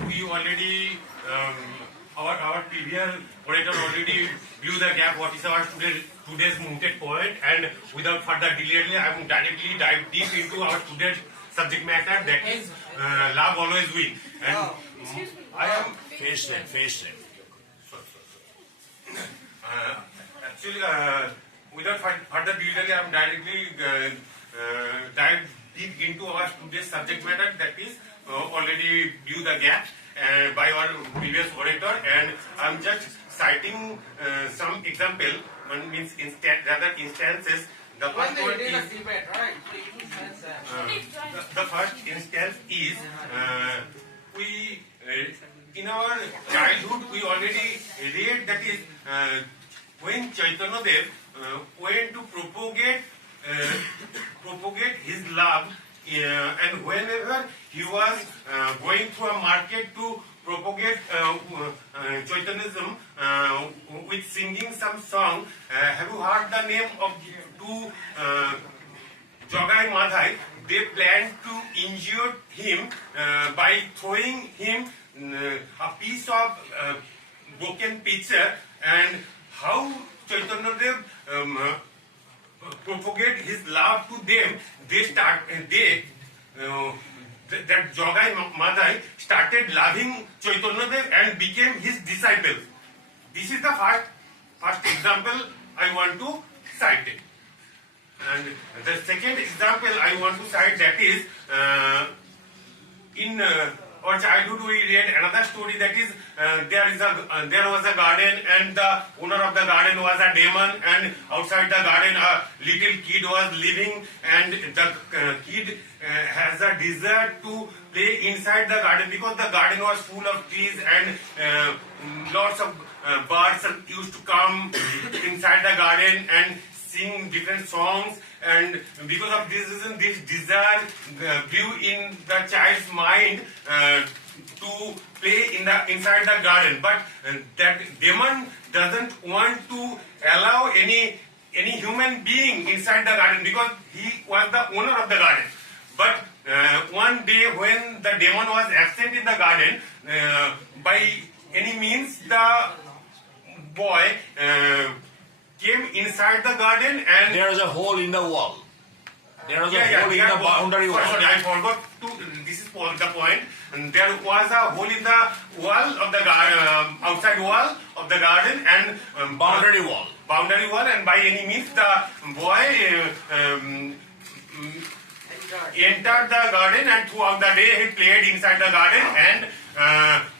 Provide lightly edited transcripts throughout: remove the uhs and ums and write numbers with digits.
we already our previous orator already blew the gap. What is our today's mooted point? And without further delay, I will directly dive deep into our today's subject matter, that is love always wins. And I am Face them. Actually, without further delay, I am directly dive deep into our today's subject matter, that is already blew the gap by our previous orator, and I am just citing some example, means instances. The first one is the first instance is we in our childhood we already read, that is when Chaitanya Dev went to propagate his love, and whenever he was going through a market to propagate Chaitanyaism with singing some song. Have you heard the name of two Jogai Madhai? They planned to injure him by throwing him a piece of broken pitcher, and how Chaitanya Dev propagate his love to them. That Jogai Madhai started loving Chaitanya Dev and became his disciples. This is the first example I want to cite it. And the second example I want to cite, that is in our childhood we read another story, that is there was a garden, and the owner of the garden was a demon, and outside the garden a little kid was living, and the kid has a desire to play inside the garden, because the garden was full of trees, and lots of birds used to come inside the garden and sing different songs. And because of this reason, this desire grew in the child's mind to play inside the garden. But that demon doesn't want to allow any human being inside the garden, because he was the owner of the garden. But one day when the demon was absent in the garden, by any means the boy came inside the garden, and there is a hole in the wall. There is a hole in the boundary wall. Sorry, I forgot to. This is the point. And there was a hole in the wall of the outside wall of the garden, and boundary wall. And by any means the boy entered the garden, and throughout the day he played inside the garden, and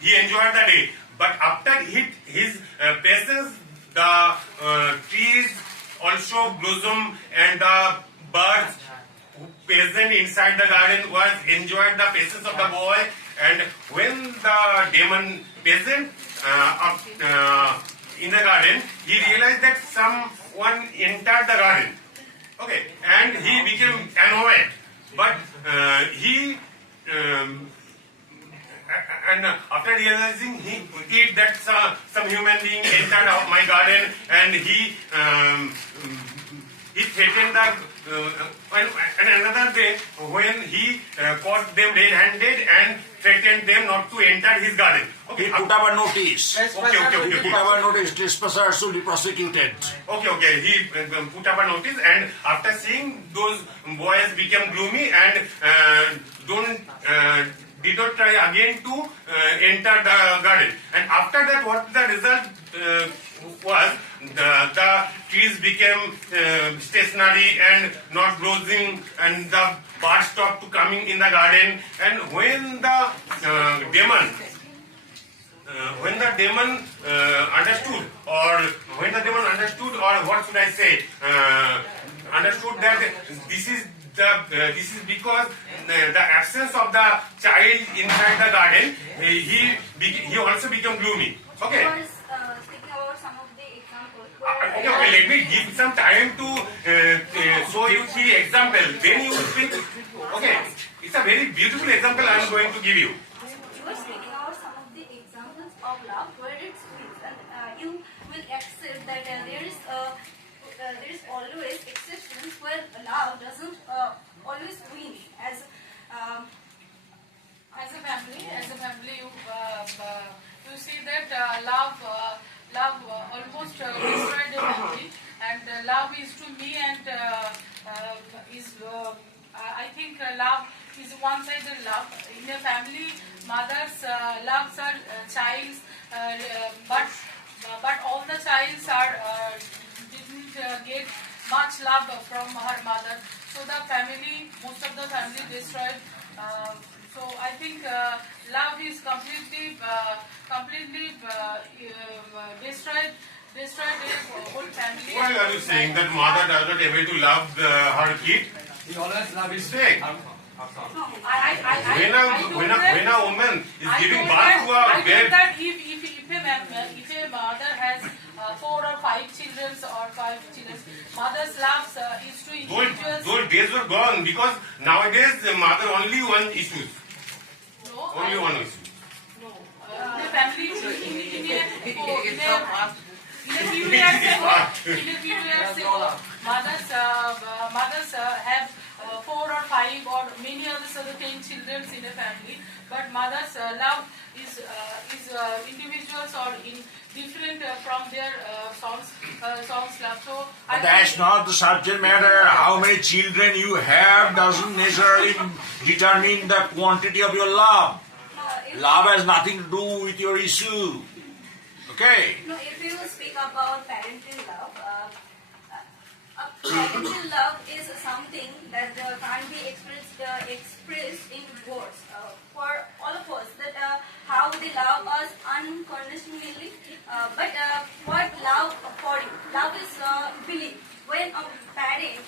he enjoyed the day. But after his patience, the trees also blossom, and the birds who present inside the garden was enjoyed the patience of the boy. And when the demon present in the garden, he realized that someone entered the garden. Okay, and he became annoyed. But and after realizing that some human being entered my garden, and he threatened and another day when he caught them red-handed and threatened them not to enter his garden. Okay, he put up a notice. Okay. He put up a notice. Trespassers should be prosecuted. Okay. He put up a notice, and after seeing those boys became gloomy and did not try again to enter the garden. And after that, what the result was, the trees became stationary and not blossoming, and the birds stopped to coming in the garden. And when the demon understood, or what should I say, understood that this is because the absence of the child inside the garden, he also became gloomy. Okay. Speaking about some of the examples. Okay, let me give some time to show you the example. Then you will speak. Okay, it's a very beautiful example I am going to give you. You were speaking about some of the examples of love where it's sweet, and you will accept that there is always exceptions where love doesn't always win. As a family, you you see that love almost destroyed the family, and love is to me and I think love is one-sided love. In a family, mothers loves her child, but all the childs are didn't get much love from her mother. So the family, most of the family destroyed. So I think love is completely destroyed the whole family. Why are you saying that mother does not able to love her kid? He always love his Mistake. No, When a woman is giving birth to a I baby, think that if a mother has 4 or 5 children or 5 children, mother's love is to individuals. those days were gone because nowadays the mother only one issue. No, Only one issue. No, in a family, in a few years ago, mothers have 4 or 5 or many other 10 children in a family, but mothers love is individuals or in different from their songs love. So But that's not the subject matter. How many children you have doesn't necessarily determine the quantity of your love. Love has nothing to do with your issue. Okay? No, if you speak about parental love, parental love is something that can't be expressed in words. For all of us, that how they love us unconditionally, but what love for you? Love is belief. When a parent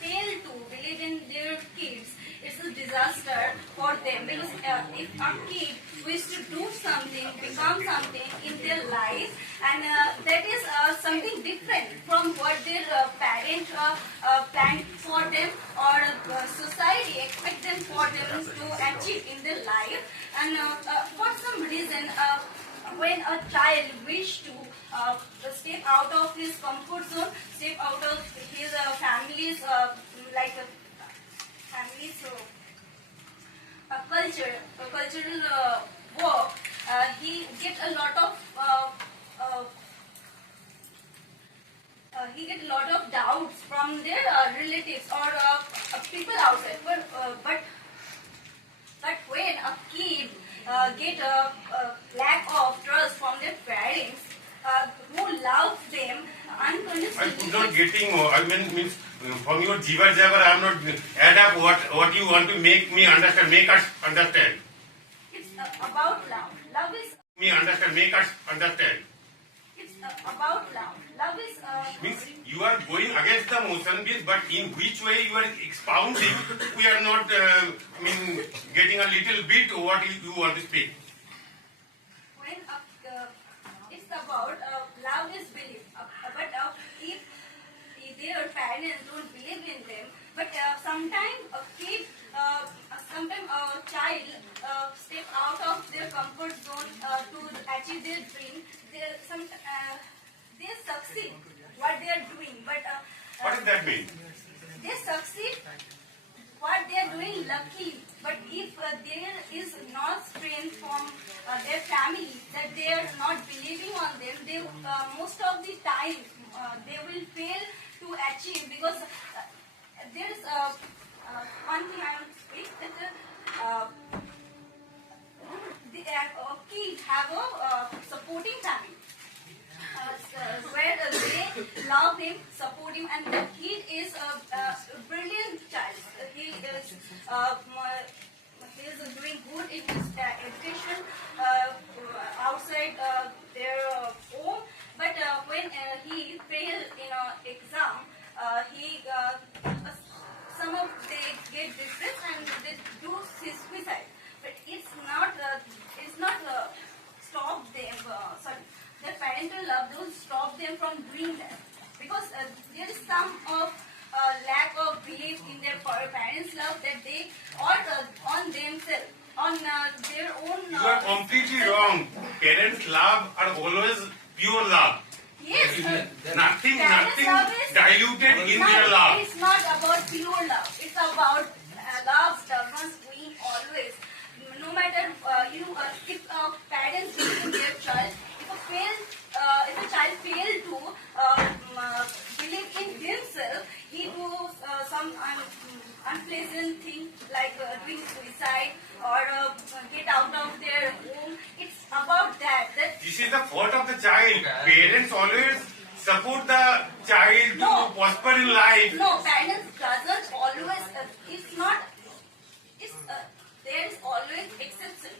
fail to believe in their kids, it's a disaster for them, because if a kid wishes to do something, become something in their life, and that is something different from what their parent planned for them, or society expect them for them to achieve in their life, and for some reason when a child wishes to step out of his comfort zone, step out of his family's cultural work, he get a lot of doubts from their relatives or people outside. But when a kid get a lack of trust from their parents, who love them I unconditionally. could not getting. I means from your jivar jabber, I am not add up what you want to make me understand. Make us understand. It's about love. Love is Me understand. Make us understand. it's about love. Love is Means you are going against the motion, but in which way you are expounding, we are not. Getting a little bit what you want to speak. when it's about love is belief. But if their parents don't believe in them, but sometimes a kid, sometimes a child step out of their comfort zone to achieve their dream. They succeed what they are doing, but What does that mean? they succeed what they are doing luckily. But if there is not strength from their family, that they are not believing on them, they most of the time they will fail to achieve, because there is one thing I want to speak, that the kids have a supporting family. Where they love him, support him, and the kid is a brilliant child. He is doing good in his education outside their home. But when he fails in an exam, some of they get distressed and they do suicide. But it's not stop them. Sorry. Their parental love don't stop them from doing that, because there is some of lack of belief in their parents' love, that they or on themselves, on their own. You are completely wrong. Parents' love are always pure love. Yes, Nothing parents' love is diluted in their love. It's not about pure love. It's about love must win always. No matter or get out of their home. It's about that. That This is the fault of the child. Parents always support the child to No. prosper in life. no, parents doesn't always. It's not. It's there is always exception.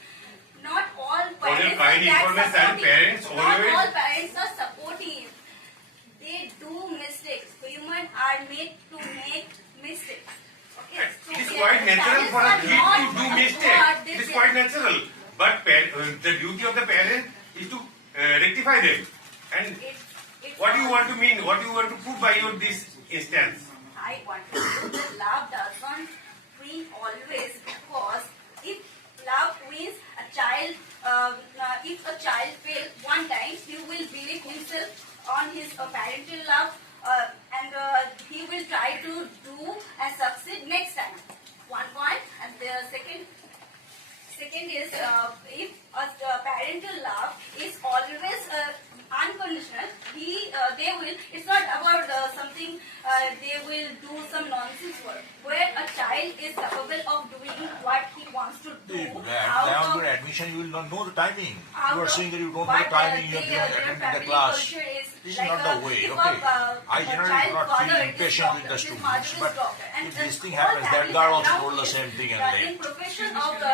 Not all parents kind are that information, supportive. parents Not always- all parents are supportive. They do mistakes. Humans are made to make mistakes. Okay. So It is their quite natural for a parents kid are to not do what mistakes. they It is say. quite natural. But the duty of the parent is to rectify them. And It's what do you want to mean? What do you want to prove by your this instance? I want to know that love does not win always, because if love wins, if a child fails one time, he will believe himself on his parental love, and he will try to do and succeed next time. One point, and the second is if a parental love is always unconditional, they will. It's not about something they will do some nonsense work. Where a child is capable of doing what he wants to do At the time of your admission, you will not know the timing. out You are of saying that you don't know what, the timing, you their have attended the family class. culture is. This is Like, not the way, if okay? a I generally child do not father feel is impatient with doctor, the his mother students, is but doctor, and if the this thing whole happens, that family girl also background told the is, same thing and in late. profession of the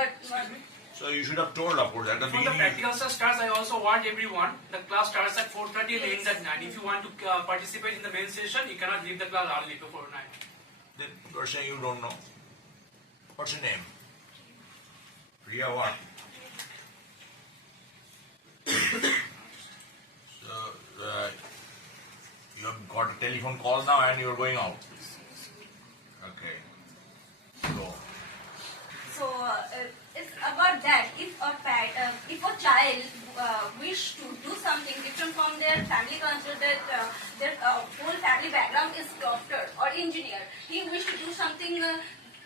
So you should have told, of course, at the Before the beginning. practical starts, I also want everyone, the class starts at 4:30 and ends at 9. If you want to participate in the main session, you cannot leave the class early before 9. Then you are saying you don't know. What's your name? Priya what? So, you have got a telephone call now and you are going out. Okay. So, So it's about that. If a child wish to do something different from their family culture, that their whole family background is doctor or engineer, he wish to do something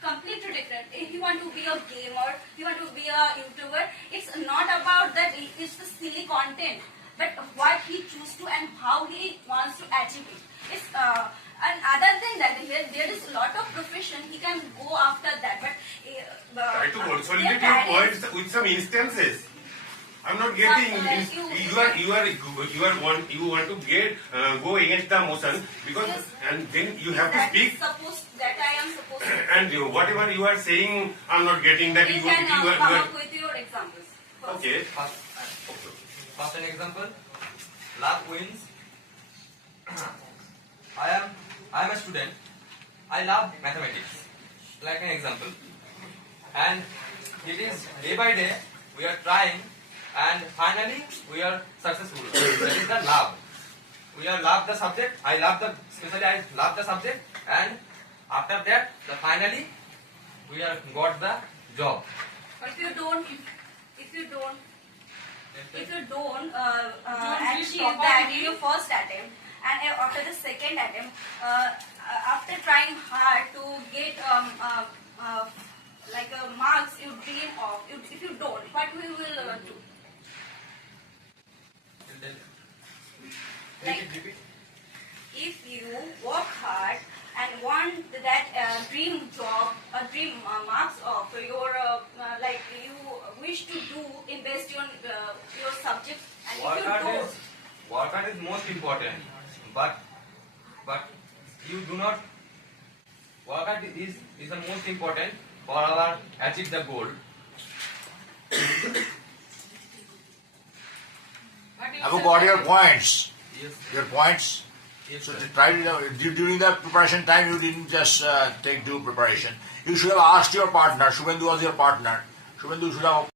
completely different. If he want to be a gamer, he want to be a YouTuber, it's not about that. It's the silly content, but what he choose to and how he wants to achieve it. It's and other than that, there is a lot of profession he can go after that. But Try to their consolidate your parents- points with some instances. I'm not getting. You want to get go against the motion because, Yes. and then you have to that speak. is supposed that I am supposed to. And whatever you are saying, I'm not getting that. You You can come are up with your examples. First. okay. First an example. Love wins. I am a student. I love mathematics. Like an example. And it is day by day we are trying, and finally we are successful. That is the love. We are love the subject. I love the subject, and after that, finally we are got the job. If you don't Don't achieve reach that properly. in your first attempt, and after the second attempt, after trying hard to get like marks you dream of, if you don't, what we will do? Like, if you work hard and want that dream job, dream marks of your like you wish to do, invest your subject, and if you don't, Work hard is most important, but you do not. Work hard is the most important for our achieve the goal. have you got your points? Yes. Your points? Yes, So sir. try to, during the preparation time, you didn't just take due preparation. You should have asked your partner. Shubhendu was your partner. Shubhendu should have